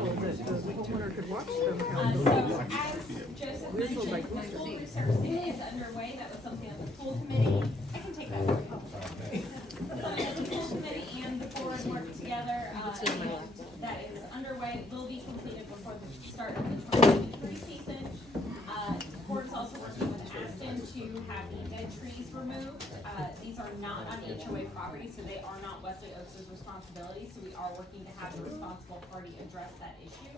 told that the homeowner could watch them So count. as Joseph mentioned, the pool resurfacing is underway. That was something that the pool committee, I can take that. Something that the pool committee and the board worked together, and that is underway. It will be completed before the start of the 2023 season. The board is also working with Aston to have the dead trees removed. These are not on HOA property, so they are not Wesley Oaks' responsibility. So we are working to have the responsible party address that issue.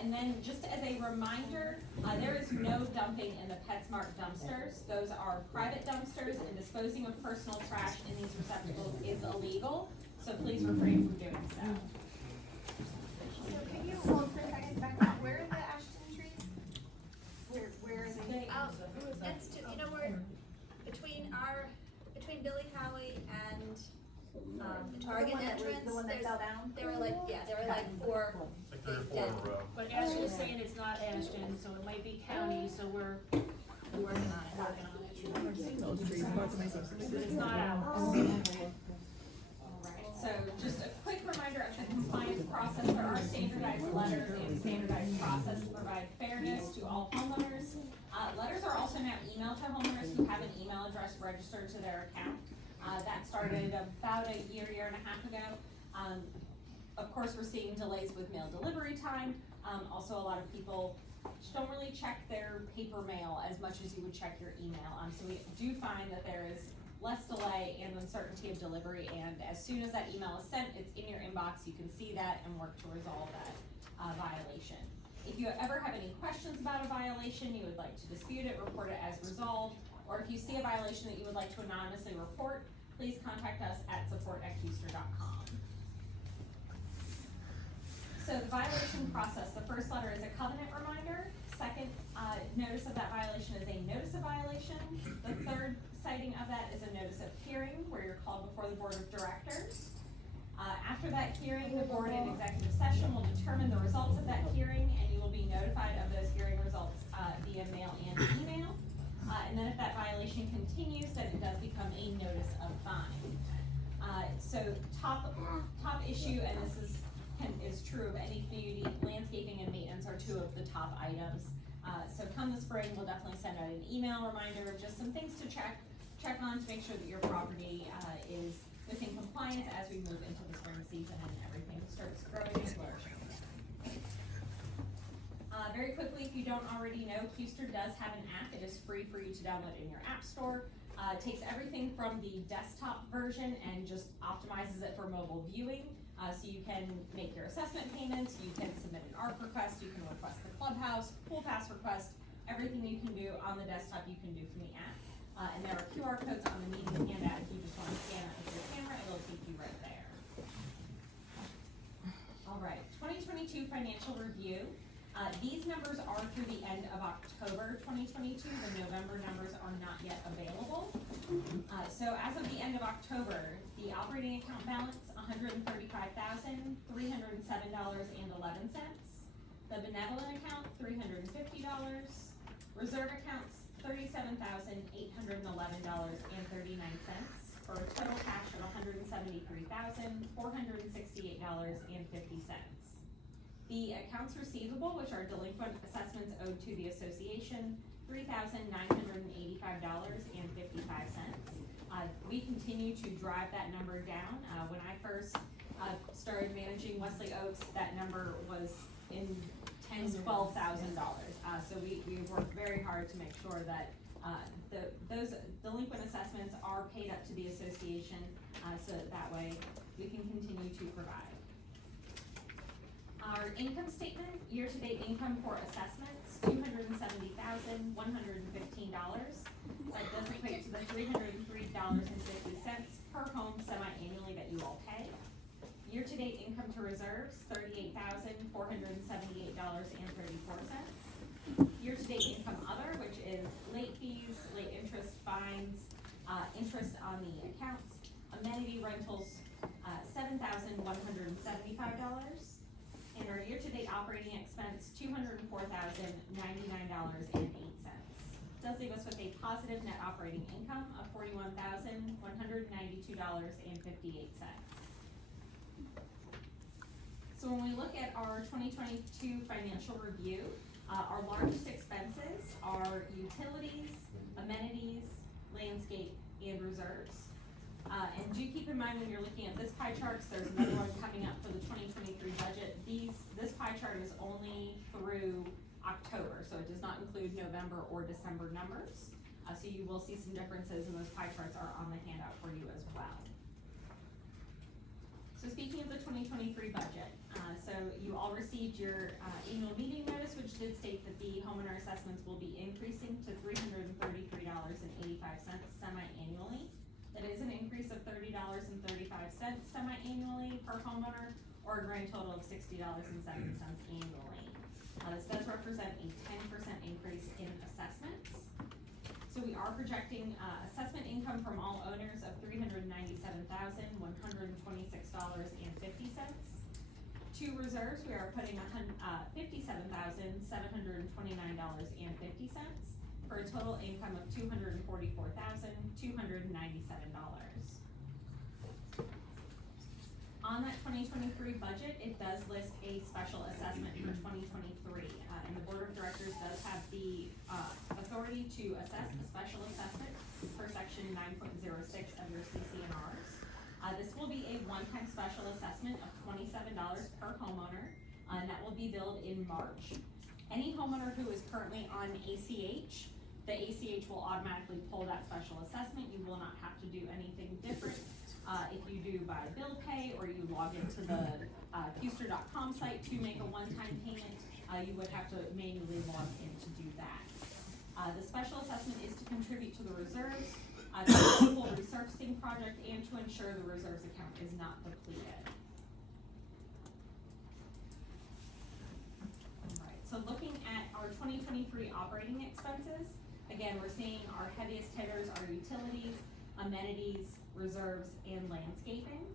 And then just as a reminder, there is no dumping in the PetSmart dumpsters. Those are private dumpsters, and disposing of personal trash in these receptacles is illegal. So please refrain from doing so. So can you hold for a second back up? Where are the Ashton trees? Where are they? Next to, you know, we're between Billy Howie and, the Target entrance. The one that fell down? There were like, yeah, there were like four. Like 3 or 4 in a row. But Ashton is saying it's not Ashton, so it might be county, so we're working on it. I've never seen those trees, that's amazing. It's not ours. Alright, so just a quick reminder of the compliance process. There are standardized letters and standardized process to provide fairness to all homeowners. Letters are also now emailed to homeowners who have an email address registered to their account. That started about a year and a half ago. Of course, we're seeing delays with mail delivery time. Also, a lot of people just don't really check their paper mail as much as you would check your email. So we do find that there is less delay and uncertainty of delivery, and as soon as that email is sent, it's in your inbox. You can see that and work to resolve that violation. If you ever have any questions about a violation, you would like to dispute it, report it as resolved, or if you see a violation that you would like to anonymously report, please contact us at support@qster.com. So the violation process, the first letter is a covenant reminder. Second notice of that violation is a notice of violation. The third citing of that is a notice of hearing, where you're called before the board of directors. After that hearing, the board in executive session will determine the results of that hearing, and you will be notified of those hearing results via mail and email. And then if that violation continues, then it does become a notice of fine. So top issue, and this is true of any community, landscaping and maintenance are two of the top items. So come the spring, we'll definitely send out an email reminder of just some things to check on to make sure that your property is within compliance as we move into the spring season and everything starts growing and flourishing. Very quickly, if you don't already know, Qster does have an app. It is free for you to download in your app store. It takes everything from the desktop version and just optimizes it for mobile viewing. So you can make your assessment payments, you can submit an ARP request, you can request the clubhouse, pool pass request, everything you can do on the desktop you can do from the app. And there are QR codes on the meeting handout. If you just want to scan it with your camera, it'll take you right there. All right, 2022 financial review. These numbers are through the end of October 2022. The November numbers are not yet available. So as of the end of October, the operating account balance, $135,307.11. The benevolent account, $350. Reserve accounts, $37,811.39, for a total cash of $173,468.50. The accounts receivable, which are delinquent assessments owed to the association, $3,985.55. We continue to drive that number down. When I first started managing Wesley Oaks, that number was in $10,000 to $12,000. So we've worked very hard to make sure that those delinquent assessments are paid up to the association, so that way we can continue to provide. Our income statement, year-to-date income for assessments, $270,115. That does equate to the $303.50 per home semi-annually that you all pay. Year-to-date income to reserves, $38,478.34. Year-to-date income other, which is late fees, late interest, fines, interest on the accounts, amenity rentals, $7,175. And our year-to-date operating expense, $204,099.08. Does leave us with a positive net operating income of $41,192.58. So when we look at our 2022 financial review, our largest expenses are utilities, amenities, landscape, and reserves. And do keep in mind when you're looking at this pie chart, 'cause there's another one coming up for the 2023 budget. This pie chart is only through October, so it does not include November or December numbers. So you will see some differences, and those pie charts are on the handout for you as well. So speaking of the 2023 budget, so you all received your annual meeting notice, which did state that the homeowner assessments will be increasing to $333.85 semi-annually. That is an increase of $30.35 semi-annually per homeowner, or a grand total of $60.07 annually. This does represent a 10% increase in assessments. So we are projecting assessment income from all owners of $397,126.50. To reserves, we are putting $57,729.50 for a total income of $244,297. On that 2023 budget, it does list a special assessment for 2023, and the board of directors does have the authority to assess a special assessment per section 9.06 of your CC&Rs. This will be a one-time special assessment of $27 per homeowner, and that will be billed in March. Any homeowner who is currently on ACH, the ACH will automatically pull that special assessment. You will not have to do anything different. If you do by bill pay, or you log into the Q-Star.com site to make a one-time payment, you would have to manually log in to do that. The special assessment is to contribute to the reserves, to the local resurfacing project, and to ensure the reserves account is not depleted. Alright, so looking at our 2023 operating expenses, again, we're seeing our heaviest hitters are utilities, amenities, reserves, and landscaping.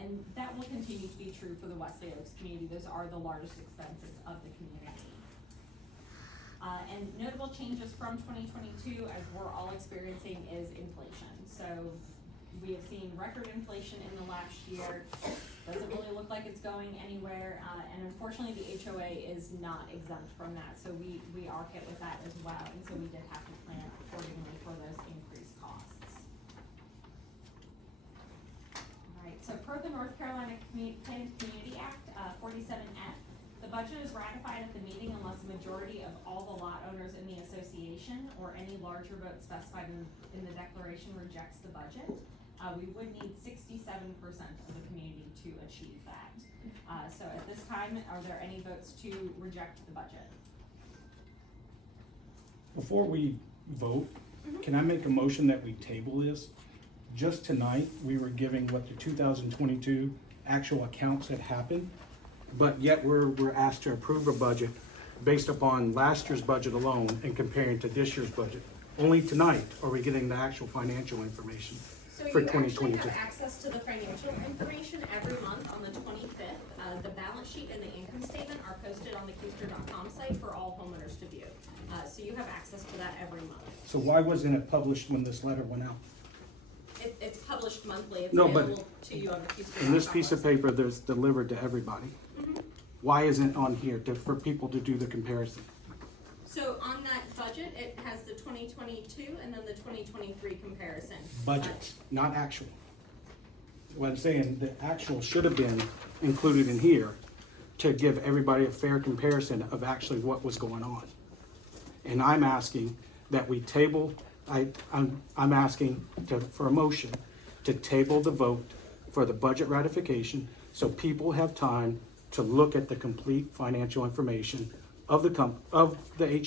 And that will continue to be true for the Wesley Oaks community. Those are the largest expenses of the community. And notable changes from 2022, as we're all experiencing, is inflation. So we have seen record inflation in the last year. Doesn't really look like it's going anywhere, and unfortunately the HOA is not exempt from that. So we are hit with that as well, and so we did have to plan accordingly for those increased costs. Alright, so per the North Carolina Planned Community Act, 47F, the budget is ratified at the meeting unless a majority of all the lot owners in the association or any larger vote specified in the declaration rejects the budget. We would need 67% of the community to achieve that. So at this time, are there any votes to reject the budget? Before we vote, can I make a motion that we table this? Just tonight, we were giving what the 2022 actual accounts had happened, but yet we're asked to approve a budget based upon last year's budget alone and comparing to this year's budget. Only tonight are we getting the actual financial information for 2022. So you actually have access to the financial information every month on the 25th. The balance sheet and the income statement are posted on the Q-Star.com site for all homeowners to view. So you have access to that every month. So why wasn't it published when this letter went out? It's published monthly. It's No, but available to you on the Q-Star.com in this piece of website. paper, there's delivered to everybody. Why isn't it on here for people to do the comparison? So on that budget, it has the 2022 and then the 2023 comparison. Budgets, not actual. What I'm saying, the actual should have been included in here to give everybody a fair comparison of actually what was going on. And I'm asking that we table, I'm asking for a motion to table the vote for the budget ratification so people have time to look at the complete financial information of the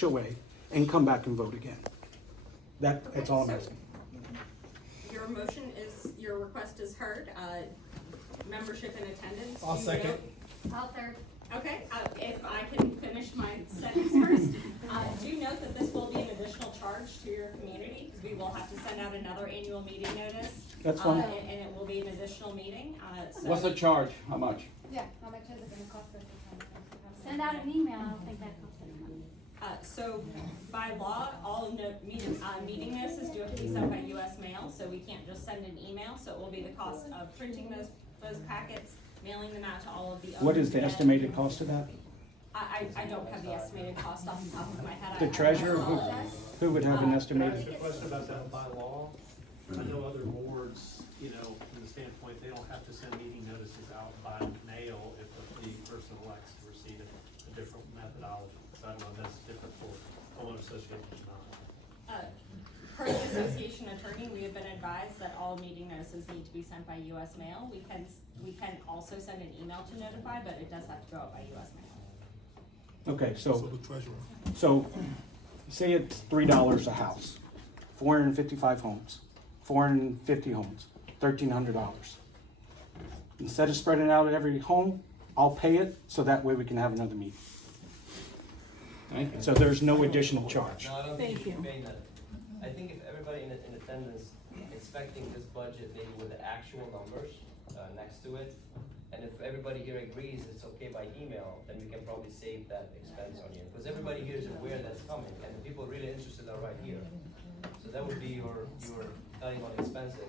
HOA and come back and vote again. That's all I'm asking. Your motion is, your request is heard. Membership and attendance. I'll do second. note- I'll third. Okay, if I can finish my sentence first. Do note that this will be an additional charge to your community, because we will have to send out another annual meeting notice. That's fine. And it will be an additional meeting, so. What's the charge? How much? Yeah, how much is it gonna cost us? Send out an email, I don't think that costs any money. So by law, all meeting notices do have to be sent by US mail, so we can't just send an email, so it will be the cost of printing those packets, mailing them out to all of the owners. What is the again. estimated cost of that? I don't have the estimated cost off the top of my head. The treasurer, who would have an There's estimated? a question about that by law. I know other boards, you know, from the standpoint, they don't have to send meeting notices out by mail if the person elects to receive a different methodology. So I don't know if that's different for homeowner associations or not. Per the association attorney, we have been advised that all meeting notices need to be sent by US mail. We can also send an email to notify, but it does have to go out by US mail. Okay, So so, the treasurer. so, say it's $3 a house, 455 homes, 450 homes, $1,300. Instead of spreading it out at every home, I'll pay it, so that way we can have another meeting. Thank you. So there's no additional charge. No, I don't Thank think you should you. pay that. I think if everybody in attendance expecting this budget maybe with the actual numbers next to it, and if everybody here agrees it's okay by email, then we can probably save that expense on you. Because everybody here is aware that's coming, and the people really interested are right here. So that would be your cutting on expenses.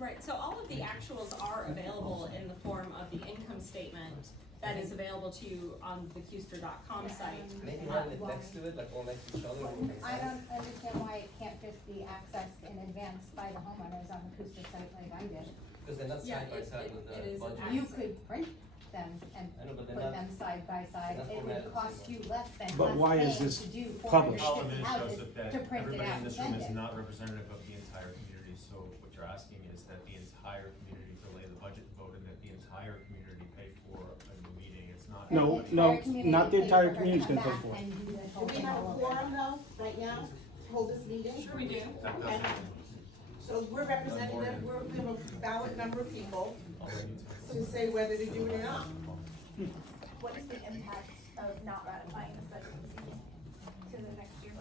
Right, so all of the actuals are available in the form of the income statement that is available to you on the Qster.com site. Maybe having it next to it, like all next to each other would make I sense. don't understand why it can't just be accessed in advance by the homeowners on the Cooster site like I did. Because they're not Yeah, side by side it with is the budget. You could print them and I know, but put they're not. them side by side. not It would formatted. cost you less than But why is us paying this to do published? 450 Problem is, houses Joseph, that to print it everybody out in and this room send is it. not representative of the entire community, so what you're asking is that the entire community delay the budget vote and that the entire community pay for a new meeting, it's not. No, And no, entire community not the pays entire for her to community's come gonna pay back for it. and do this Do whole we thing have all a over. quorum though, right now, to hold this meeting? Sure we do. That Okay. doesn't, So we're representative, we have a valid number of people to say whether to do it or not. What is the impact of not ratifying this budget to the next year?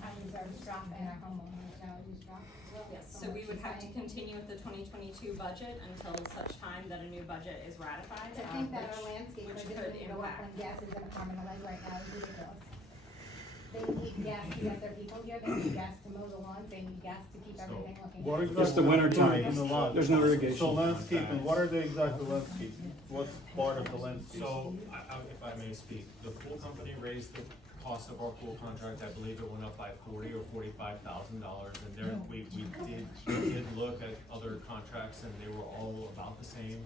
Our reserves drop and our homeowners salaries drop as well. Yes, so we would have to continue with the 2022 budget until such time that a new budget is ratified. To think that our landscapers which is could gonna go up impact. when gas is an arm and a leg right now is ridiculous. They need gas to get their people here, they need gas to mow the lawns, they need gas to keep everything looking. What good. exactly? It's the winter time. In the lot. There's no irrigation. So landscaping, what are the exact landscaping? What's part of the landscape? so, if I may speak, the pool company raised the cost of our pool contract, I believe it went up by $40,000 or $45,000, and there, we did look at other contracts, and they were all about the same.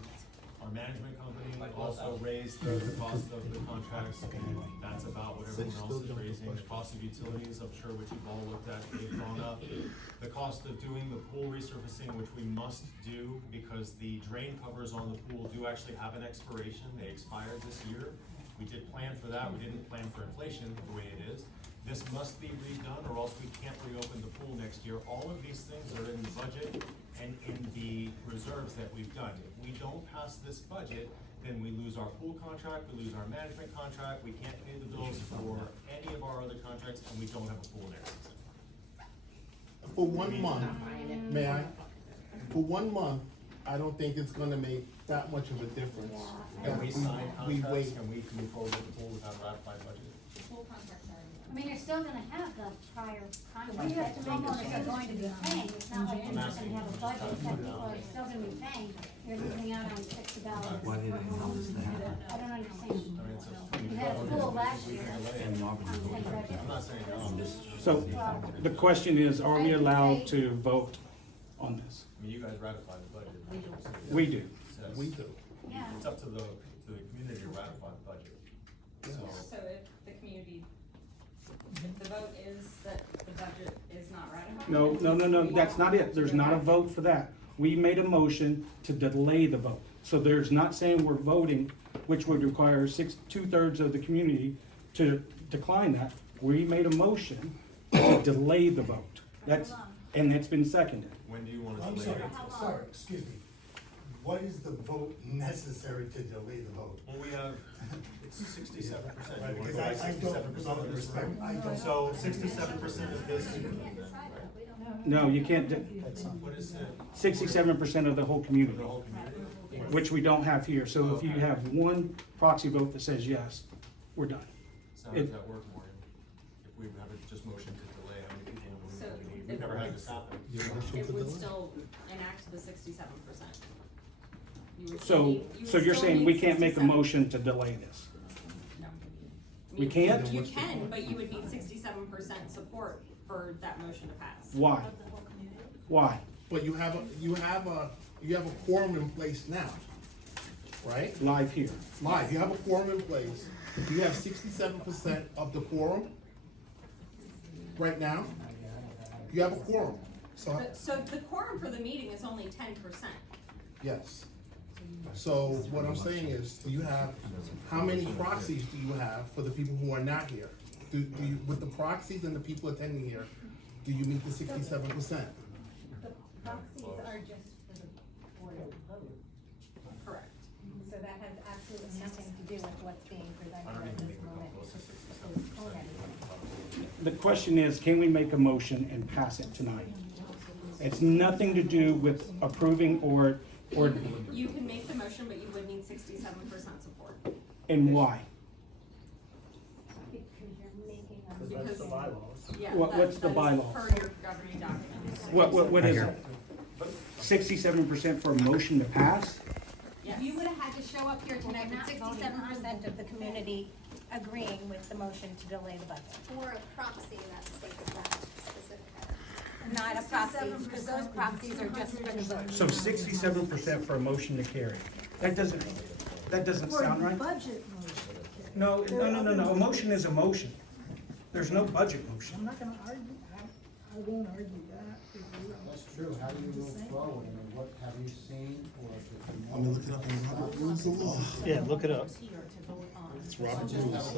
Our management company also raised the cost of the contracts, and that's about what everyone else is raising. The cost of utilities, I'm sure which you've all looked at, they've gone up. The cost of doing the pool resurfacing, which we must do because the drain covers on the pool do actually have an expiration. They expired this year. We did plan for that. We didn't plan for inflation the way it is. This must be redone or else we can't reopen the pool next year. All of these things are in the budget and in the reserves that we've done. If we don't pass this budget, then we lose our pool contract, we lose our management contract, we can't pay the bills for any of our other contracts, and we don't have a pool next season. For 1 month, may I? For 1 month, I don't think it's gonna make that much of a difference. Can we sign We contracts? wait. Can we move forward with the pool without a ratified budget? The pool contracts are. I mean, you're still gonna have the prior contract We have that to make homeowners are going to be paying, it's not like you're not gonna have a budget that people are still gonna be paying, you're losing out on $60 per home. I don't understand. I mean, it's a. You had a pool last year on the same budget. I'm not saying no, I'm just, So, the question is, are we allowed to vote on this? I mean, you guys ratified the budget. We do. Says- We do. Yeah. It's up to the community to ratify the budget. So, So if the community, if the vote is that the budget is not ratified? No, that's not it. There's not a vote for that. We made a motion to delay the vote. So there's not saying we're voting, which would require 2/3 of the community to decline that. We made a motion to delay the vote. That's, and it's been seconded. when do you want to I'm delay sorry, it? sorry, excuse me. What is the vote necessary to delay the vote? Well, we have, it's 67%. Right, because I don't, with all due respect, I don't. So 67% of this, No, you can't, what is it, 67% of the whole community, the whole community? which we don't have here. So if you have one proxy vote that says yes, we're done. So how does that work, Morgan? If we have it just motion to delay, how many people So we need? We've never had this happen. It would still enact the 67%. You would So, still need- you so would you're still saying need we can't make a 67. motion to delay this? No. We can't? You can, but you would need 67% support for that motion to pass. Why? Why? But you have a quorum in place now, right? Live here. Live, you have a quorum in place. Do you have 67% of the quorum right now? You have a quorum, so, So the quorum for the meeting is only 10%. yes. So what I'm saying is, how many proxies do you have for the people who are not here? Do you, with the proxies and the people attending here, do you meet the 67%? The proxies are just for the board of vote, Correct. so that has absolutely nothing to do with what's being presented at this moment. It's on everything. The question is, can we make a motion and pass it tonight? It's nothing to do with approving or, You can make the motion, but you would need 67% support. and why? Because you're making a. Because, yeah, What's the that is bylaws? per your governing documents. What is it? 67% for a motion to pass? Yes. You would have had to show up here tonight with 67% of the community agreeing with the motion to delay the budget. For a proxy that states that specific. Not a proxy, because those proxies are just for the vote. So 67% for a motion to carry. That doesn't sound right? Budget motion. No, a motion is a motion. There's no budget motion. I'm not gonna argue, I won't argue that. That's true, how do you move forward, I mean, what have you seen, or if you know? I'm gonna look it up in Robert Rules of Law. Yeah, look it up. It's Robert Rules.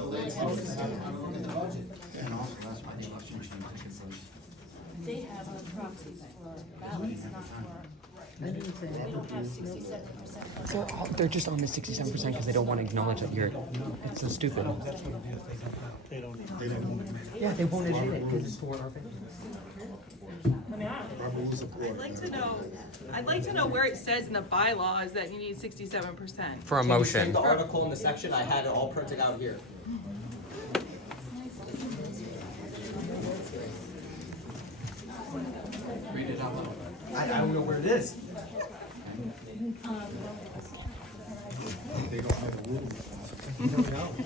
They have proxies for ballots, not for, we don't have 67%. So they're just on the 67% because they don't want to acknowledge that you're. It's so stupid. They don't. Yeah, they won't admit it because it's for our family. I'd like to know where it says in the bylaws that you need 67%. For a motion. The article in the section, I had it all printed out here. Read it out loud. I don't know where it is.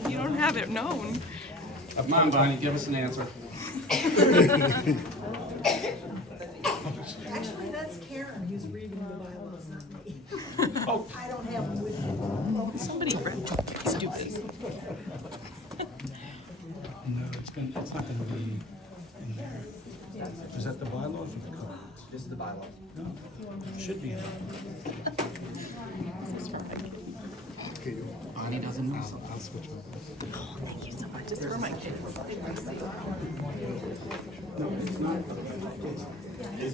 You don't have it known. Come on, Bonnie, give us an answer. Actually, that's Karen who's reading the bylaws, not me. Oh. I don't have them with me. Somebody read stupid. No, it's not gonna be in there. Is that the bylaws or the code? This is the bylaw. No, it should be in there. Bonnie doesn't know, so I'll switch over. Thank you so much, just for my kids. No, it's not. You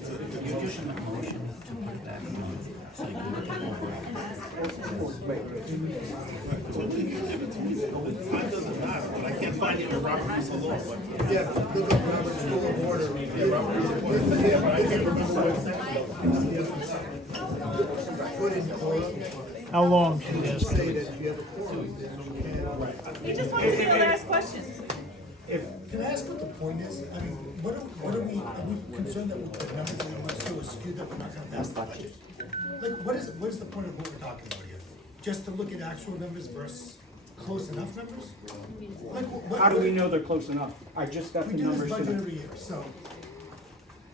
just make a motion to put that in. Mine doesn't matter, but I can't find it in Robert Rules of Law. Yeah, look up Robert's Rule of Order. Yeah, Robert Rules of Order. Yeah, but I can't remember what section. How long should this Say take? that you have a quorum, then you can't. He just wants to be able to ask questions. Can I ask what the point is? I mean, are we concerned that the numbers that we want to so skewed that we're not gonna pass the budget? Like, what is the point of what we're talking about here? Just to look at actual numbers versus close enough numbers? Like, How do we know they're close enough? I just got We the do this numbers budget tonight. every year, so.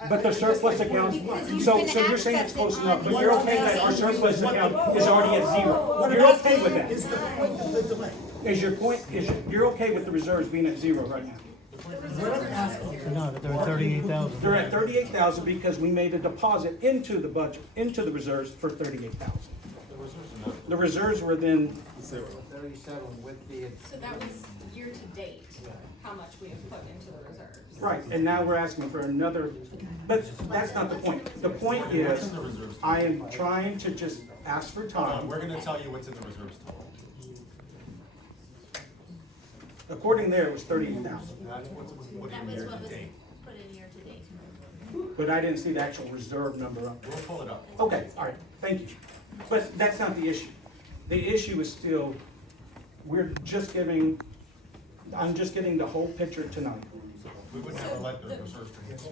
But the surplus account, so you're saying it's close enough, but you're okay that our surplus account is already at zero? What You're I'm okay with asking that? is the point of the delay. Is your point, you're okay with the reserves being at zero right now? What I'm asking. No, they're at 38,000. They're at 38,000 because we made a deposit into the budget, into the reserves for 38,000. The reserves were then, 37 with the. So that was year to date, how much we have put into the reserves. right, and now we're asking for another, but that's not the point. The point is, I am trying to just ask for time. We're gonna tell you what's in the reserves total. According there, it was 38,000, That's what's put That in was year what to was date. put in year to date. but I didn't see the actual reserve number up. We'll pull it up. Okay, all right, thank you. But that's not the issue. The issue is still, I'm just getting the whole picture tonight. We would never let the reserves.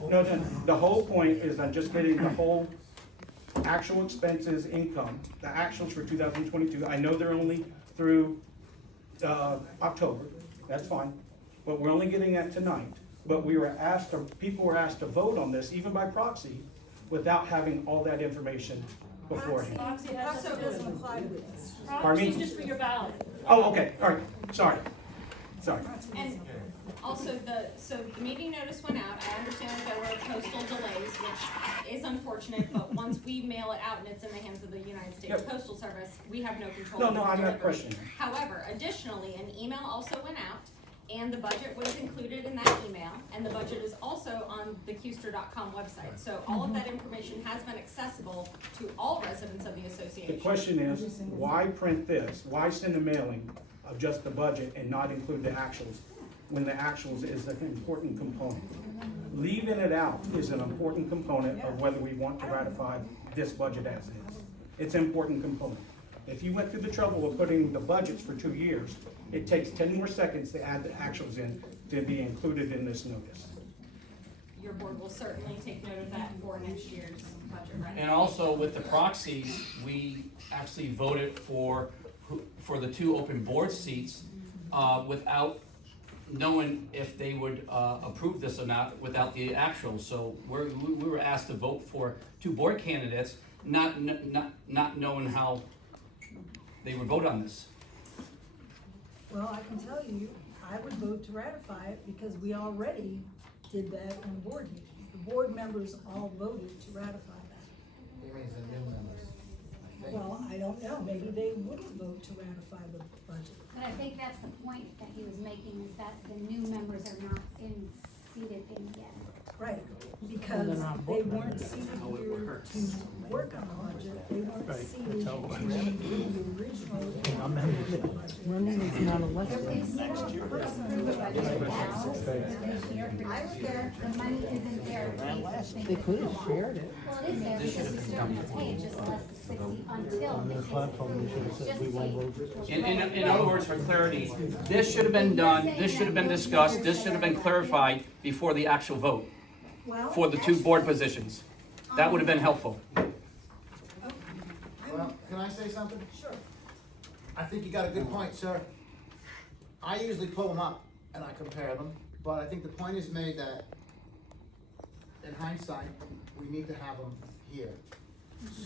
No, the whole point is I'm just getting the whole actual expenses, income, the actuals for 2022. I know they're only through October, that's fine, but we're only getting that tonight. But we were asked, or people were asked to vote on this, even by proxy, without having all that information beforehand. Proxy has to do with it. Pardon me? Proxy's just for your ballot. Oh, okay, all right, sorry. And also so the meeting notice went out, I understand that there were postal delays, which is unfortunate, but once we mail it out and it's in the hands of the United States Yep. Postal Service, we have no control No, over no, the I'm not delivery. questioning. However, additionally, an email also went out, and the budget was included in that email, and the budget is also on the Qster.com website. So all of that information has been accessible to all residents of the The association. question is, why print this? Why send a mailing of just the budget and not include the actuals, when the actuals is an important component? Leaving it out is an important component of whether we want to ratify this budget as is. It's an important component. If you went through the trouble of putting the budgets for 2 years, it takes 10 more seconds to add the actuals in to be included in this notice. Your board will certainly take note of that for next year's budget, right? And also with the proxies, we actually voted for the 2 open board seats, without knowing if they would, approve this or not without the actual. So we were asked to vote for 2 board candidates, not knowing how they would vote on this. Well, I can tell you, I would vote to ratify it because we already did that in the board meeting. The board members all voted to ratify that. He means the new members. Well, I don't know, maybe they wouldn't vote to ratify the budget. But I think that's the point that he was making, is that the new members are not seated in yet. Right, because they weren't seated here to work on the budget, they weren't seated to review the original budget. Running is not elected. If we don't approve the budget now, this year for next year, the money isn't there. They could have shared it. Well, it is there because we still have to pay just less than 60 until it gets approved. It's just paid. In other words, for clarity, this should have been done, this should have been discussed, this should have been clarified before the actual vote Well, for the 2 board positions. That would have been helpful. Well, can I say something? Sure. I think you got a good point, sir. I usually pull them up and I compare them, but I think the point is made that in hindsight, we need to have them here.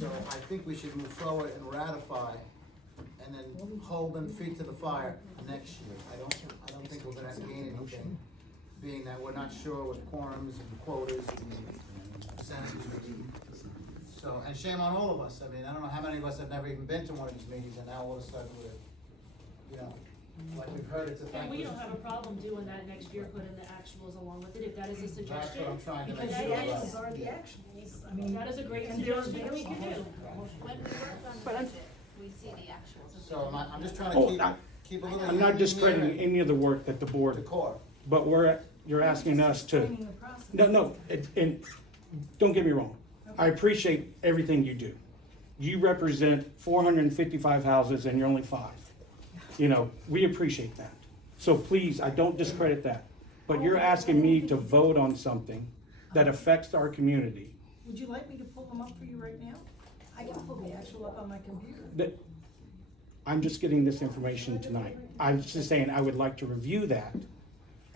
So I think we should move forward and ratify and then hold them feet to the fire next year. I don't think we're gonna gain anything, being that we're not sure what quorums and quotas and percentages we need. So, and shame on all of us. I mean, I don't know how many of us have never even been to one of these meetings, and now all of a sudden we're, you know, like we've heard it's a And fact. we don't have a problem doing that next year, putting the actuals along with it, if that is a suggestion. That's what I'm trying to Because make the sure about. actuals are the actuals. I mean, that is a great suggestion that we can do. When we work on budget, we see the actuals. So I'm just trying Oh, to keep a little. I'm not union discrediting here any of the work that the and board, Decor. but you're asking us to. Explaining the process. No, and don't get me wrong. I appreciate everything you do. You represent 455 houses and you're only 5. You know, we appreciate that. So please, I don't discredit that. But you're asking me to vote on something that affects our community. Would you like me to pull them up for you right now? I can pull the actual up on my computer. That, I'm just getting this information tonight. I'm just saying I would like to review that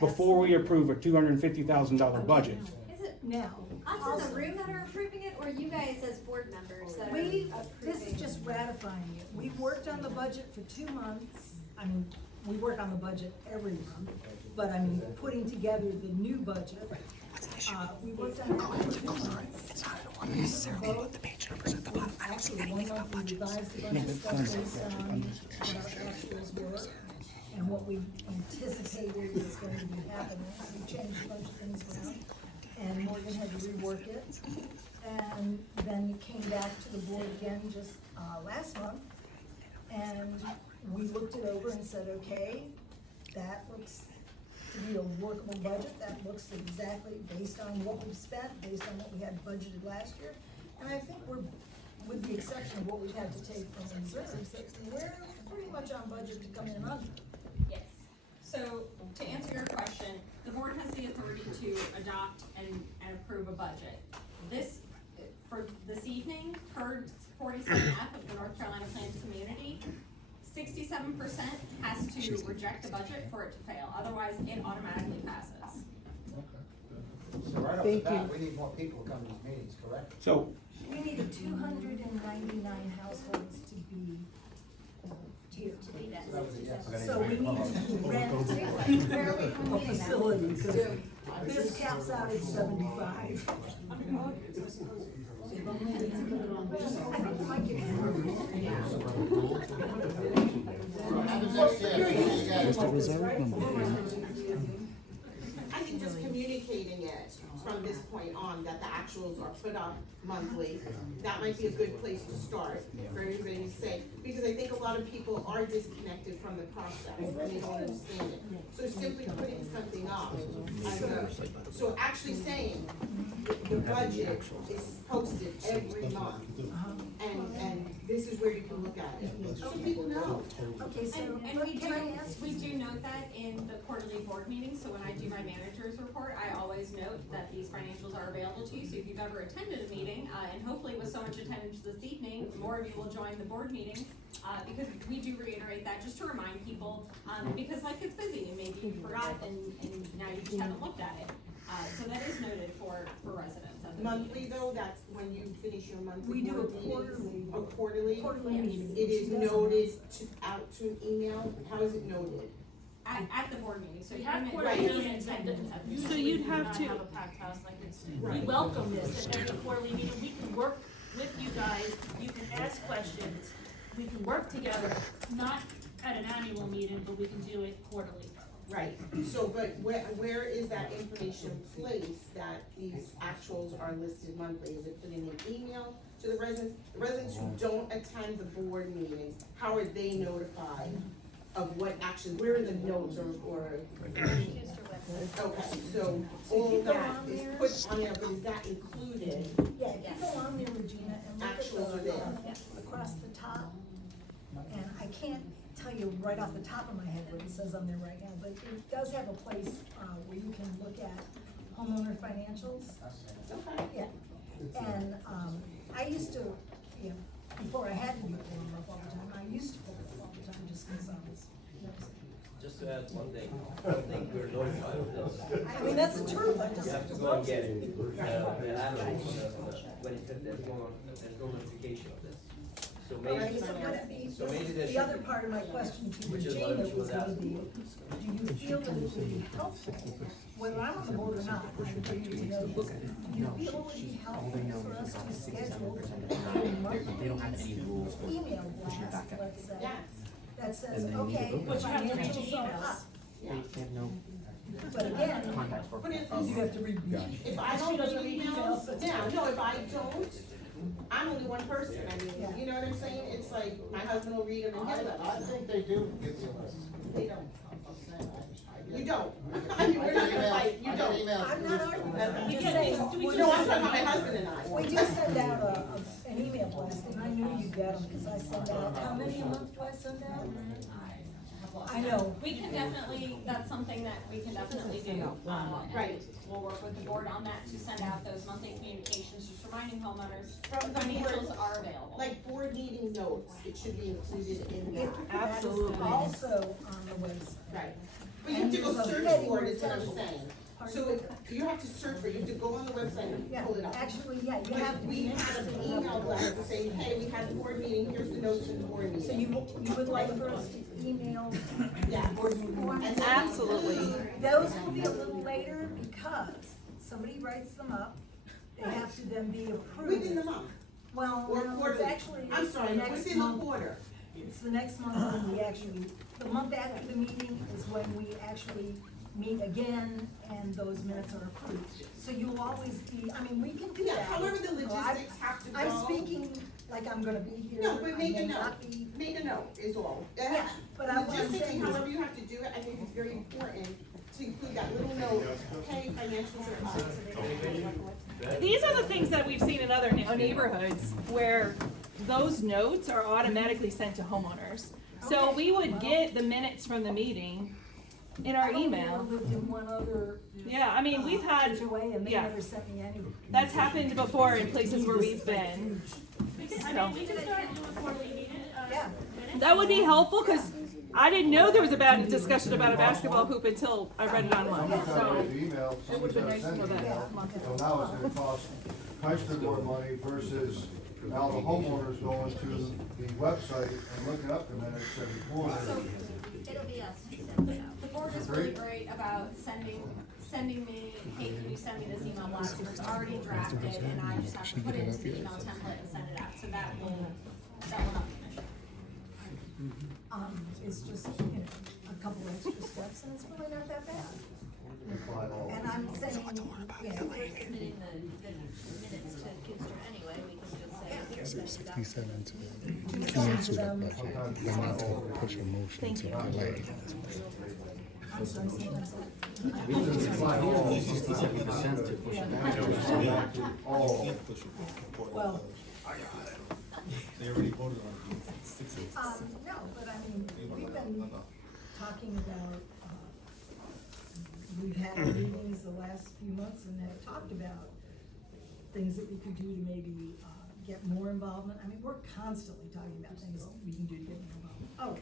before we approve a $250,000 budget. Is it Now, us in the room that are approving it, or you guys as board members that are this is approving? just ratifying it. We worked on the budget for 2 months. I mean, we work on the budget every month, but I mean, putting together the new budget. We worked on it for 2 months. It's not unnecessarily what the page numbers at the bottom. I don't see anything about budgets. Revised the budget stuff based on what our actuals were and what we anticipated was going to be happening. We changed a bunch of things around, and Morgan had to rework it. And then it came back to the board again just last month, and we looked it over and said, okay, that looks to be a workable budget, that looks exactly based on what we've spent, based on what we had budgeted last year. And I think we're, with the exception of what we've had to take from reserves, that we're pretty much on budget to come in under. Yes. So, to answer your question, the board has the authority to adopt and approve a budget. This, for this evening, per 47F of the North Carolina Plan to Community, 67% has to reject the budget for it to fail, otherwise it automatically passes. So right off the bat, we need more people to come to these meetings, correct? So, We need 299 households to be here. That was a yes. So we need to rent a facility, because this caps out at 75. Mr. Reserve number. I think just communicating it from this point on, that the actuals are put up monthly, that might be a good place to start for everybody to say, because I think a lot of people are disconnected from the process and they don't understand it. So simply putting something up, so actually saying the budget is posted every month, and this is where you can look at it, so people know. Okay, so And we do note that in the quarterly board meetings, so when I do my manager's report, I always note that these financials are available to you, so if you've ever attended a meeting, and hopefully with so much attendance this evening, more of you will join the board meetings, because we do reiterate that, just to remind people, because life gets busy, and maybe you forgot, and now you just haven't looked at it. So that is noted for residents of the Monthly meetings. though, that's when you finish your monthly we do board a meetings? quarterly. A quarterly? Quarterly meeting. It is noted out to an email, how is it noted? At the board meeting, so We you have can quarterly Right. meetings, So you'd have to- We do not have a packed house like this. Right. We welcome this at every quarterly meeting, we can work with you guys, you can ask questions, we can work together, not at an annual meeting, but we can do it quarterly. Right, so, but where is that information placed that these actuals are listed monthly? Is it put in an email to the residents? The residents who don't attend the board meetings, how are they notified of what action, where are the notes or? Okay, so all that is put on there, but is that included? Yeah, if you go on there, Regina, and look Actuals are at there. across the top, and I can't tell you right off the top of my head what it says on there right now, but it does have a place, where you can look at homeowner financials. Okay. Yeah, and, I used to, you know, before I had to be pulling them up all the time, I used to pull them up all the time just because I was, you know. Just to add one thing, I don't think we're notified of this. I mean, that's the truth, I just. You have to go and get it. The actuals, when it, there's no notification of this. So All right, maybe, so what it means, so maybe there the should other be- part of my question to which is Regina what she was was gonna asking. be, do you feel that it would be helpful, whether I'm on the board or not, I'm for you to know this, do you feel it would be helpful for us to schedule a monthly email blast, let's say, Yes. that says, okay, But you have to read the financials are emails. up. Yeah. They have no But again, contacts for. But if you have to read. If I don't read emails, yeah, no, if I don't, I'm only one person, I mean, you know what I'm saying? It's like, my husband will read them and he'll let I us. think they do get to us. They don't. You don't. I mean, we're not gonna fight, you I get don't. emails. I'm not arguing, I'm We just get saying, these- do we we No, I'm just- talking about my husband and I. we do send out an email blast, and I knew you'd get them, because I send out, how many a month do I send out? I know. We can definitely, that's something that we can definitely do. And Right. We'll work with the board on that to send out those monthly communications, just reminding homeowners, From the board, financials are available. like board meeting notes, it should be included in that. Absolutely. Also on the website. Right. But you have to go search for it, is what I'm saying. So if, you have to search for it, you have to go on the website and Yeah, pull it up. actually, yeah, you But have to. we had an email blast to say, hey, we had a board meeting, here's the notes from the board meeting. So you would like for us to email? Yeah. And Absolutely. those will be a little later because somebody writes them up, they have to then be approved. Within the month. Well, Or no, it's quarterly. actually, I'm it's the sorry, next within the month. quarter. It's the next month when we actually, the month after the meeting is when we actually meet again and those minutes are approved. So you'll always be, I mean, we can do Yeah, that. however the Oh, logistics have to go. I'm speaking like I'm gonna be here. No, but I make may a note, not be. make a note is all. Yeah, but what I'm Logistically, saying is- however you have to do it, I think it's very important to include that little note, hey, financials are up. These are the things that we've seen in other neighborhoods where those notes are automatically sent to homeowners. So we would get the minutes from the meeting in our I only email. lived in one other. Yeah, I mean, we've had, HOA and they yeah. never sent me any. That's happened before in places where we've been. We can start doing quarterly meeting, Yeah. minutes. That would be helpful, cause I didn't know there was a bad discussion about a basketball hoop until I read it online, so. Email, It would've been nice to send know an that email. months So ago. now it's gonna cost Chrysler more money versus now the homeowners going to the website and looking up the minutes every quarter. It'll be us who sends it out. The board is really great about sending me, hey, can you send me this email blast, it's already drafted, and I just have to put it into the email template and send it out, so that will not be an issue. It's just, a couple extra steps and it's really not that bad. And I'm saying, We're submitting the minutes to Kinster anyway, we can just say, here, send it out. 67 to them. Sometimes not to push a motion to delay. I'm sorry, sometimes well. They already voted on it. No, but I mean, we've been talking about, we've had our meetings the last few months and have talked about things that we could do to maybe, get more involvement. I mean, we're constantly talking about things that we can do to get more involvement. Oh,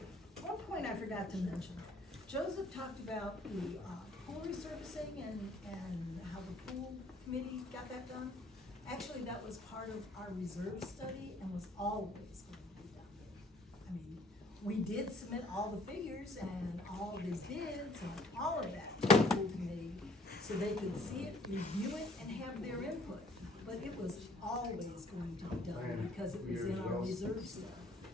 one point I forgot to mention. Joseph talked about the, pool resurfacing and how the pool committee got that done. Actually, that was part of our reserve study and was always going to be done. I mean, we did submit all the figures and all of his bids and all of that to the pool committee, so they could see it, review it, and have their input. But it was always going to be done because it was in our reserve study.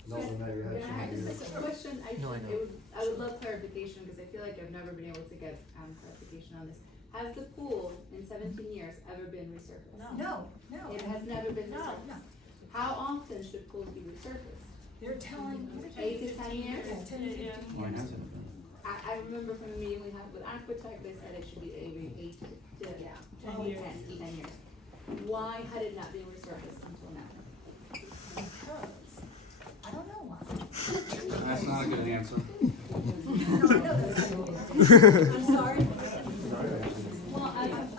Can I just ask a question? I would love clarification, because I feel like I've never been able to get clarification on this. Has the pool in 17 years ever been resurfaced? No. It has never been No. resurfaced? How often should pools be resurfaced? They're telling. 8 to 10 years? 10 to 15 years. I remember from a meeting we had with Aquatech, they said it should be every 8 to 10 years. Why had it not been resurfaced until now? Because, I don't know why. That's not a good answer. No, I know that's not a good answer. I'm sorry. Well,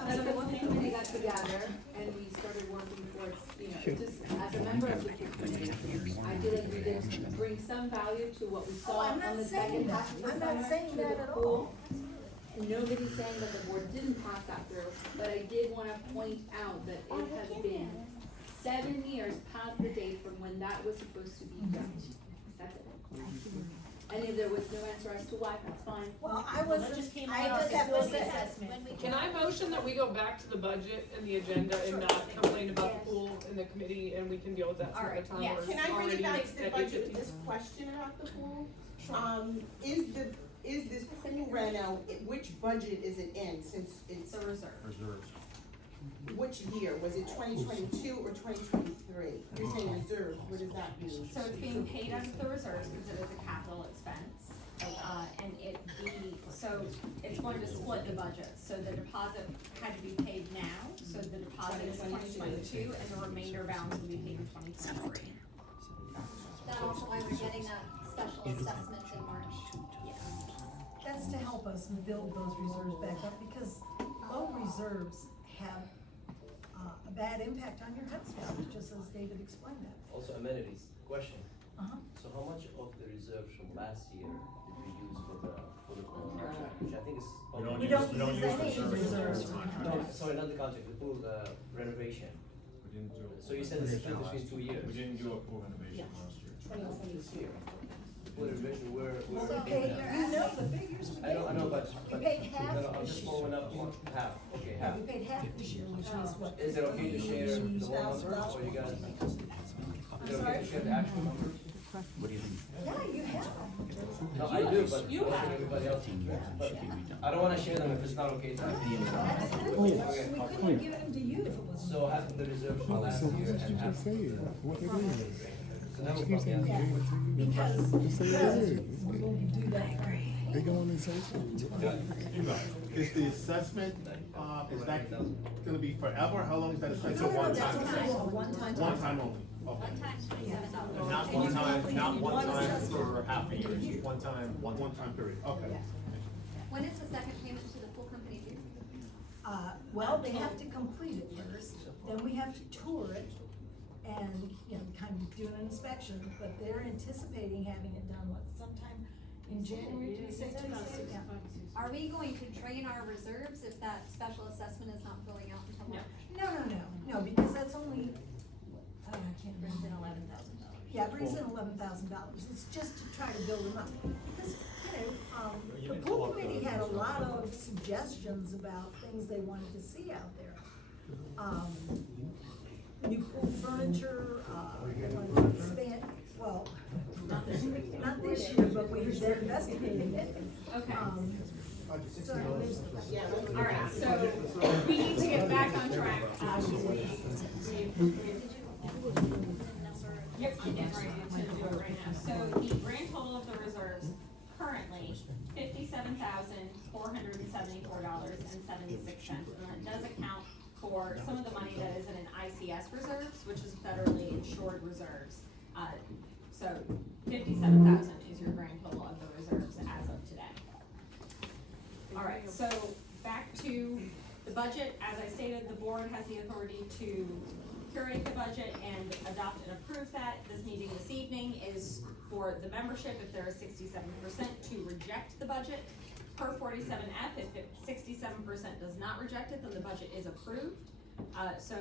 as the pool committee got together and we started working towards, just as a member of the pool committee, I feel like we did bring some value to what we saw I'm on not the saying second that. half of the I'm not summer saying to that the at pool. all. Nobody's saying that the board didn't pass that through, but I did wanna point out that it has been 7 years past the date from when that was supposed to be done. That's it. And if there was no answer as to why, that's fine. Well, I was, That just came I out just of have the to say, assessment. Can I motion that we go back to the budget and the agenda and not complain about the pool in the committee, and we can deal with that some other time? Alright, or Can I bring already it back to the at budget 8:15? with this question about the pool? Is this pool reno, which budget is it in, since it's, The reserve. Reserves. which year, was it 2022 or 2023? You're saying reserves, what does that mean? So it's being paid out of the reserves because it is a capital expense. So it's going to split the budget. So the deposit had to be paid now, so the deposit is 2022 and the remainder balance will be paid in 2023. That also why we're getting a special assessment in March. that's to help us build those reserves back up, because low reserves have, a bad impact on your house value, just as David explained that. Also amenities, question. Uh-huh. So how much of the reserves from last year did we use for the contract, which I think is. We don't use any reserves. No, sorry, not the contract, the pool renovation. We didn't do. So you said it's split between 2 years. We didn't do a pool renovation last year. This year. Pool renovation, where Well, we we paid, you know the figures we paid. I know, but. We paid half No, no, I'm this just year. following up on half, okay, half. We paid half this year, which means what? Is it okay to share the whole number, or you guys? Is it okay to share the actual number? Yeah, you have them. No, I do, but I want everybody else. But I don't wanna share them if it's not okay to. We couldn't have given them to you if it wasn't. So half of the reserves from last year and half of the. So that would probably answer. Because when we do that. They going in search. Is the assessment, is that gonna be forever? How long is that assessment? No, that's one time. One time only, okay. Not one time for half a year, just one time One time period, okay. When is Well, they have to complete it first, then we have to tour it and, you know, kind of do an inspection, but they're anticipating having it done, what, sometime in January, did you say, Tuesday? Yeah. Are we going to train our reserves if that special assessment is not filling out until March? No, because that's only, I can't Brings in remember. $11,000. Yeah, it brings in $11,000, it's just to try to build them up, because, the pool committee had a lot of suggestions about things they wanted to see out there. New pool furniture, they wanted to expand, well, not this year, but they're investigating it. Okay. So there's, All right, so we need to get back on track. Yep, I'm getting ready to do it right now. So the grand total of the reserves currently, $57,474.76. And that does account for some of the money that is in an ICS reserves, which is federally insured reserves. So 57,000 is your grand total of the reserves as of today. All right, so back to the budget. As I stated, the board has the authority to curate the budget and adopt and approve that. This meeting this evening is for the membership, if there is 67%, to reject the budget. Per 47F, if 67% does not reject it, then the budget is approved. So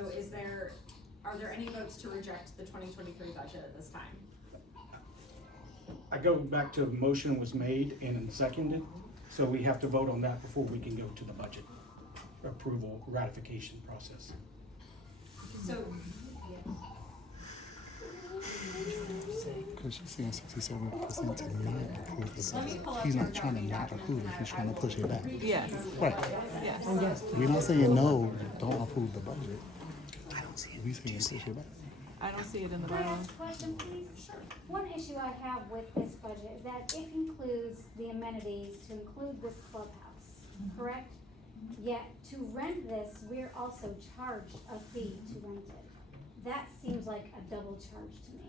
are there any votes to reject the 2023 budget at this time? I go back to the motion was made and seconded, so we have to vote on that before we can go to the budget approval ratification process. So, Because she's saying 67% to not approve the Let me budget. pull up He's your not trying to not approve it, he's trying to push it back. Yes. Right. Yes. We're not saying no, don't approve the budget. I don't see it. We saying push it back. I don't see it in the Can I bylaw. ask a question, please? Sure. One issue I have with this budget is that it includes the amenities to include this clubhouse, correct? Yet to rent this, we're also charged a fee to rent it. That seems like a double charge to me.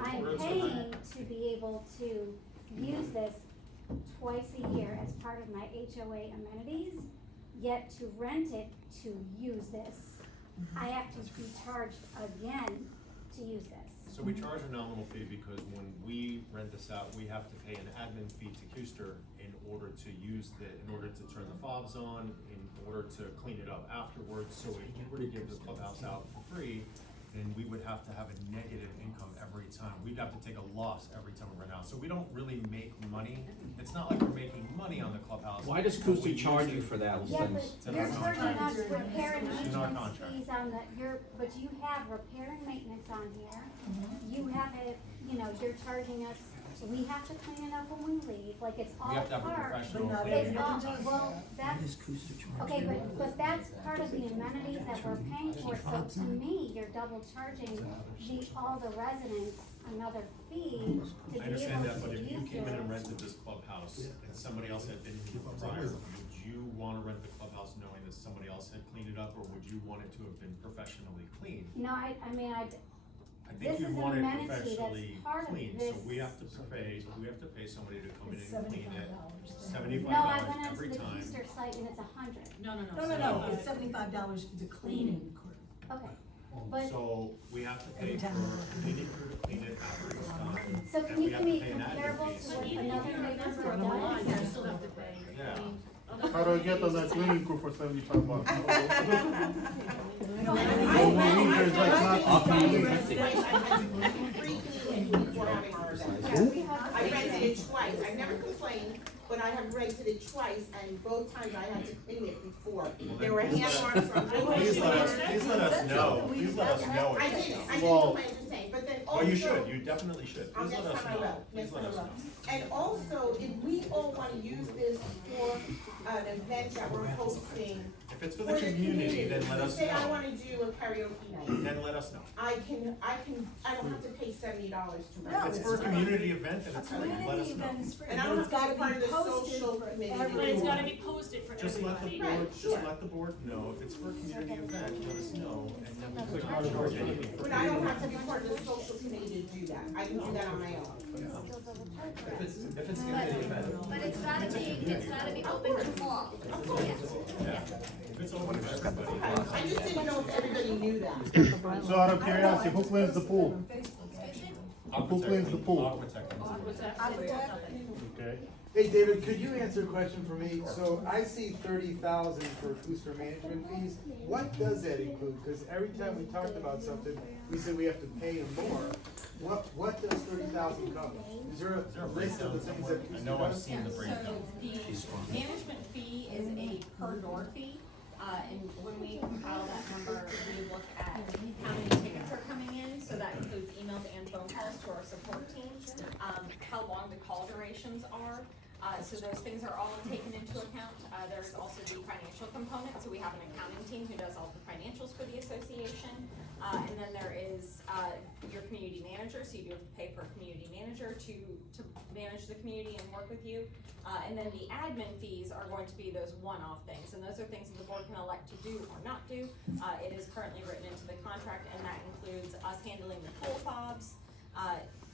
I'm paying to be able to use this twice a year as part of my HOA amenities, yet to rent it to use this, I have to be charged again to use this. So we charge a nominal fee because when we rent this out, we have to pay an admin fee to Custer in order to in order to turn the fobs on, in order to clean it up afterwards. So if we were to give the clubhouse out for free, then we would have to have a negative income every time. We'd have to take a loss every time we rent out. So we don't really make money. It's not like we're making money on the clubhouse. Why does Custer charge you for that? Yeah, but It's in you're our charging contract. us repair and It's in our maintenance contract. fees on but you have repair and maintenance on here. You have it, you're charging us, we have to clean it up when we leave, like it's all We have to have a part. professional It's cleaning. all, well, that's, okay, but that's part of the amenities that we're paying for, so to me, you're double charging all the residents another fee to be I understand that, able but to if you use came in and this. rented this clubhouse and somebody else had been here prior, would you wanna rent the clubhouse knowing that somebody else had cleaned it up, or would you want it to have been professionally cleaned? No, I mean, I this think you is an want it amenity that's professionally part of cleaned, this. so we have to pay somebody to come in It's and clean it. $75. No, I $75 went onto every the time. Easter site and it's $100. No, it's $75 for the cleaning crew. Okay, but, So we have to pay Every for time. a cleaning crew to clean it after it's done. so and can we you have give me to pay an admin comparable fee. to what another neighborhood You does? still have to pay. Yeah. How do I get on that cleaning crew for $75? I rented it twice, I never complained, but I have rented it twice, and both times I had to clean it before. There were hand marks on both. Please let us know, please let us know. I did, Well, what I'm just saying, but then also. well, you should, you definitely should, please Next let us time I know, will, please next let time I us will. know. And also, if we all wanna use this for an event that we're hosting. If it's for the community, then let us Say I know, wanna do a karaoke night. then let us know. I don't have to pay $70 to rent. If it's for a community event, then it's free, let us know. And I don't have to be part of the posted social for committee. But it's gotta be posted for Just let the everybody. board, sure. just let the board know, if it's for a community event, let us know, and then we can charge anything. But I don't have to be part of the social committee to do that, I can do that on my own. If it's a community event. But it's gotta be open to all. Yeah. If it's open to everybody. I just didn't know if everybody knew that. So out of curiosity, who cleans the pool? Who cleans the pool? Okay. Hey, David, could you answer a question for me? So I see 30,000 for booster management fees. What does that include? Because every time we talked about something, we said we have to pay them more. What does 30,000 cover? Is there a list of the things that? I know I've seen the So breakdown. the management fee is a per door fee, and when we compile that number, we look at how many tickets are coming in, so that includes emails and phone calls to our support team, how long the call durations are, so those things are all taken into account. There's also the financial component, so we have an accounting team who does all the financials for the association, and then there is, your community manager, so you do have to pay for a community manager to manage the community and work with you. And then the admin fees are going to be those one-off things, and those are things that the board can elect to do or not do. It is currently written into the contract, and that includes us handling the pool fobs,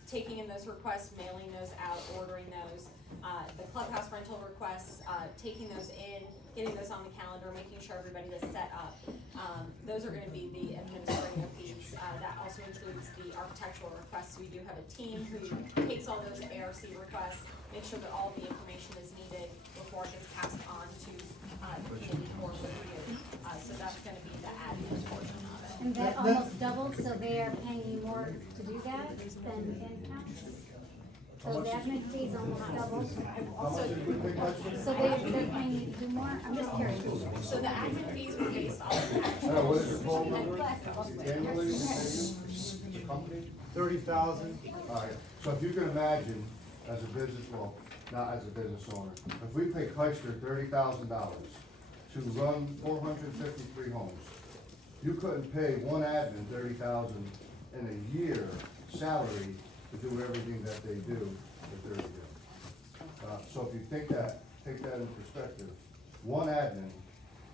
taking in those requests, mailing those out, ordering those, the clubhouse rental requests, taking those in, getting those on the calendar, making sure everybody is set up. Those are gonna be the administrative fees. That also includes the architectural requests. We do have a team who takes all those ARC requests, make sure that all the information is needed before it gets passed on to the committee for review. So that's gonna be the admin portion of it. And that almost doubled, so they are paying you more to do that than in-house? So the admin fees almost doubled? So they're paying you to do more? I'm just curious. So the admin fees were based off of What is your actual. phone number? Annually, the company? 30,000. Alright, so if you can imagine, as a business, well, not as a business owner, if we pay Kaiser $30,000 to run 453 homes, you couldn't pay one admin 30,000 in a year salary to do everything that they do for 30 years. So if you take that in perspective, one admin,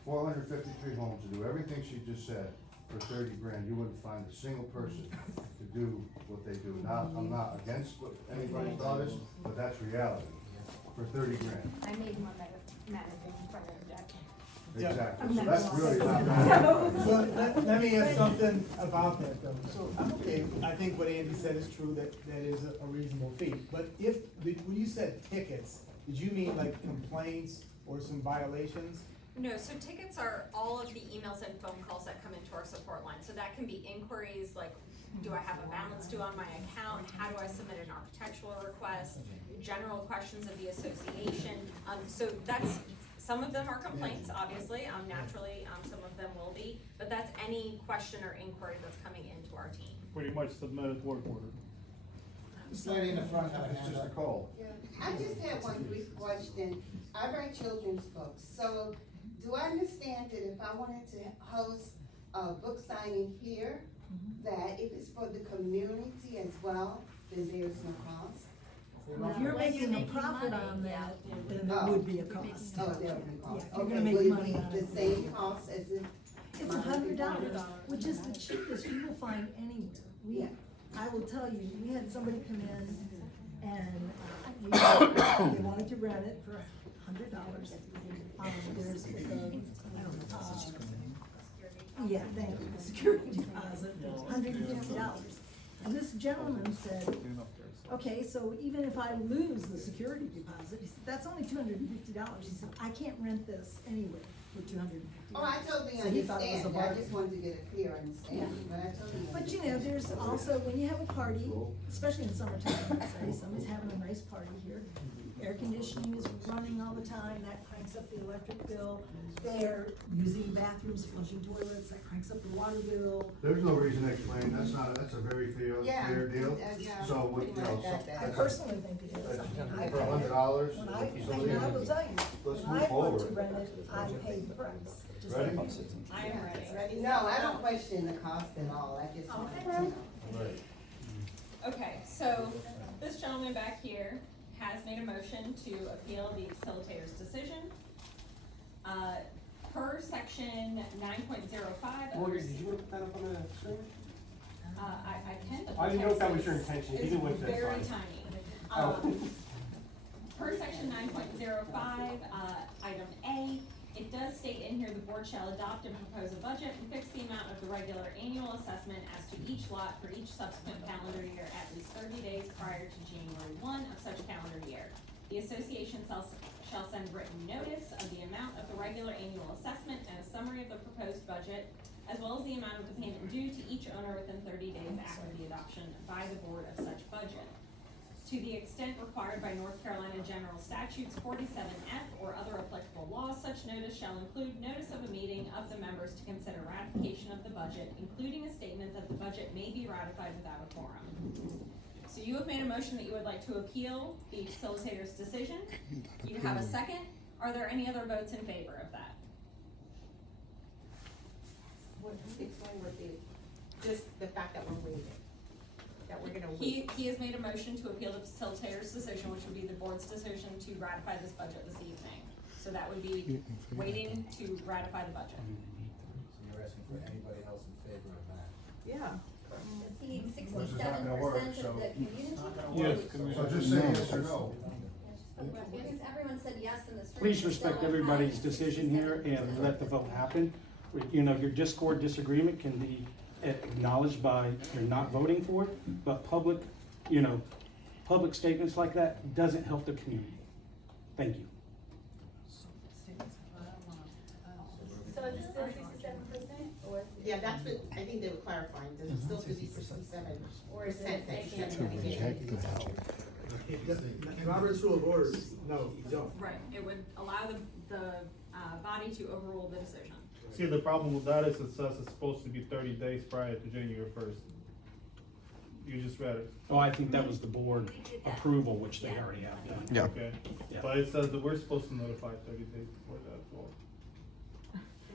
453 homes to do everything she just said for 30 grand, you wouldn't find a single person to do what they do. Now, I'm not against what anybody's thought is, but that's reality, for 30 grand. I made one manager in front of that. Exactly, so that's really not bad. So let me ask something about that though. So, okay, I think what Andy said is true, that is a reasonable fee. But when you said tickets, did you mean like complaints or some violations? No, so tickets are all of the emails and phone calls that come into our support line. So that can be inquiries like, do I have a balance due on my account? How do I submit an architectural request? General questions of the association. So that's, some of them are complaints, obviously, naturally, some of them will be, but that's any question or inquiry that's coming into our team. Pretty much submitted work order. This lady in the front had a It's hand just a up. call. I just have one brief question. I write children's books, so do I understand that if I wanted to host a book signing here, that if it's for the community as well, then there's no cost? If you're making a profit on that, then there would be a cost. Oh, there would be cost. Yeah, if you're Okay, gonna make would it money be on the it. same cost as if? It's $100, which is the cheapest you will find anywhere. Yeah. I will tell you, we had somebody come in and they wanted to rent it for $100. There's I don't know, yeah, thank you, security deposit, $150. And this gentleman said, okay, so even if I lose the security deposit, he said, that's only $250. He said, I can't rent this anywhere for $250. Oh, I totally So he thought it was a understand. I bargain. just wanted to get a clear understanding, but I totally understand. But you know, there's also, when you have a party, especially in summertime, let's say, somebody's having a nice party here, air conditioning is running all the time, that cranks up the electric bill. They're using bathrooms, flushing toilets, that cranks up the water bill. There's no reason to explain, that's a very fair deal. Yeah, So, what, you know, I personally think it is. I mean, for $100, When facility, I will tell you, let's when move I want to forward. rent it, I pay the price. Just Ready? like- I am ready. No, I don't question the cost at all. I just wanted to know. Right. Okay, so this gentleman back here has made a motion to appeal the facilitator's decision. Per section 9.05. Morgan, did you want to put that up on the screen? I can, but the I didn't know if that text was your is- intention. If you is didn't want to, that's very fine. tiny. Oh. Per section 9.05, item A, it does state in here, the the board shall adopt and propose a budget and fix the amount of the regular annual assessment as to each lot for each subsequent calendar year at least 30 days prior to January 1 of such calendar year. The association shall send written notice of the amount of the regular annual assessment and a summary of the proposed budget, as well as the amount of the payment due to each owner within 30 days after the adoption by the board of such budget. To the extent required by North Carolina General Statutes 47F or other applicable laws, such notice shall include notice of a meeting of the members to consider ratification of the budget, including a statement that the budget may be ratified without a quorum. So you have made a motion that you would like to appeal the facilitator's decision. You have a second. Are there any other votes in favor of that? Explain what just the fact that we're waiting, that we're gonna He wait. has made a motion to appeal the facilitator's decision, which would be the board's decision to ratify this budget this evening. So that would be waiting to ratify the budget. So you're asking for anybody else in favor of that? Yeah. Does he need Which is not gonna work, 67% of the community? So just say yes or no. Because everyone said yes in the street. Please respect everybody's decision here and let the vote happen. You know, your discord disagreement can be acknowledged by you're not voting for it, but public statements like that doesn't help the community. Thank you. So is it still 67% or? Yeah, that's what, I think they were clarifying, does it still have to be 67%? Or is it that you vacant? said in the beginning? Robert's Rule of Orders, no, you don't. Right, it would allow the body to overrule the decision. See, the problem with that is it says it's supposed to be 30 days prior to January 1st. You just read it. Oh, I think that was the board approval, which they already have done. Yeah. Okay. Yeah. But it says that we're supposed to notify 30 days before that as well.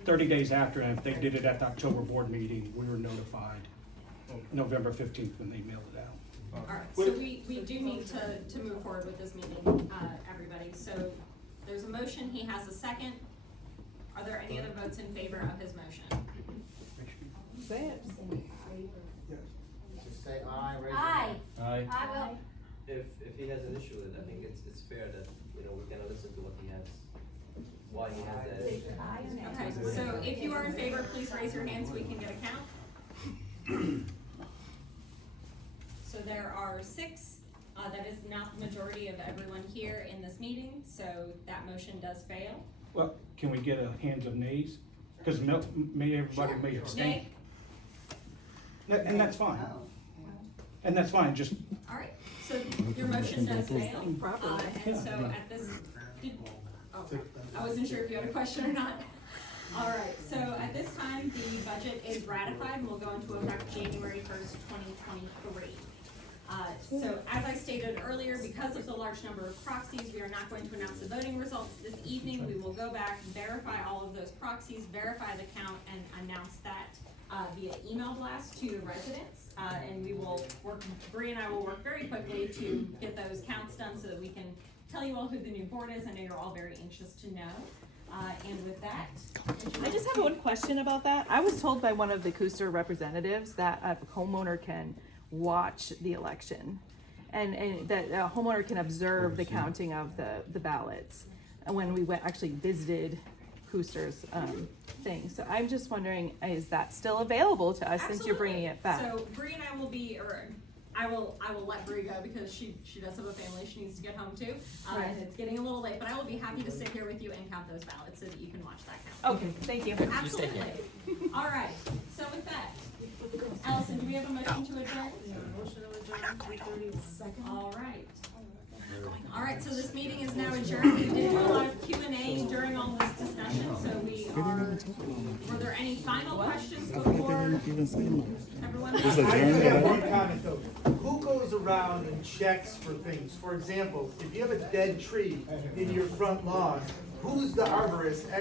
30 days after, and if they did it at the October board meeting, we were notified November 15th when they mailed it out. All right, so we do need to move forward with this meeting, everybody. So there's a motion, he has a second. Are there any other votes in favor of his motion? Say it. Just say aye, raise your Aye. hand. Aye. I will. If he has an issue with it, I think it's fair that, we're gonna listen to what he has, why he has that issue. Okay, so if you are in favor, please raise your hand so we can get a count. So there are 6, that is not the majority of everyone here in this meeting, so that motion does fail. Well, can we get a hands of nays? Because everybody may abstain. And that's fine. And that's fine, just, All right, so your motion does fail, and so at this, I wasn't sure if you had a question or not. All right, so at this time, the budget is ratified and will go into effect January 1st, 2023. So as I stated earlier, because of the large number of proxies, we are not going to announce the voting results this evening. We will go back, verify all of those proxies, verify the count, and announce that via email blast to the residents. And we will work, Bree and I will work very quickly to get those counts done so that we can tell you all who the new board is. I know you're all very anxious to know. And with that, I just have one question about that. I was told by one of the Cooster representatives that a homeowner can watch the election and that a homeowner can observe the counting of the ballots. And when we actually visited Cooster's thing. So I'm just wondering, is that still available to us since you're bringing it back? So Bree and I will be, or I will let Bree go because she does have a family she needs to get home to. Right. And it's getting a little late, but I will be happy to sit here with you and count those ballots so that you can watch that count. Okay, thank you. Absolutely. All right, so with that, Allison, do we have a motion to adjourn? Motion to adjourn, 3:30. All right. All right, so this meeting is now adjourned. We did do a lot of Q&A during all this discussion, so were there any final questions before everyone? I have one comment though. Who goes around and checks for things? For example, if you have a dead tree in your front lawn, who's the arborist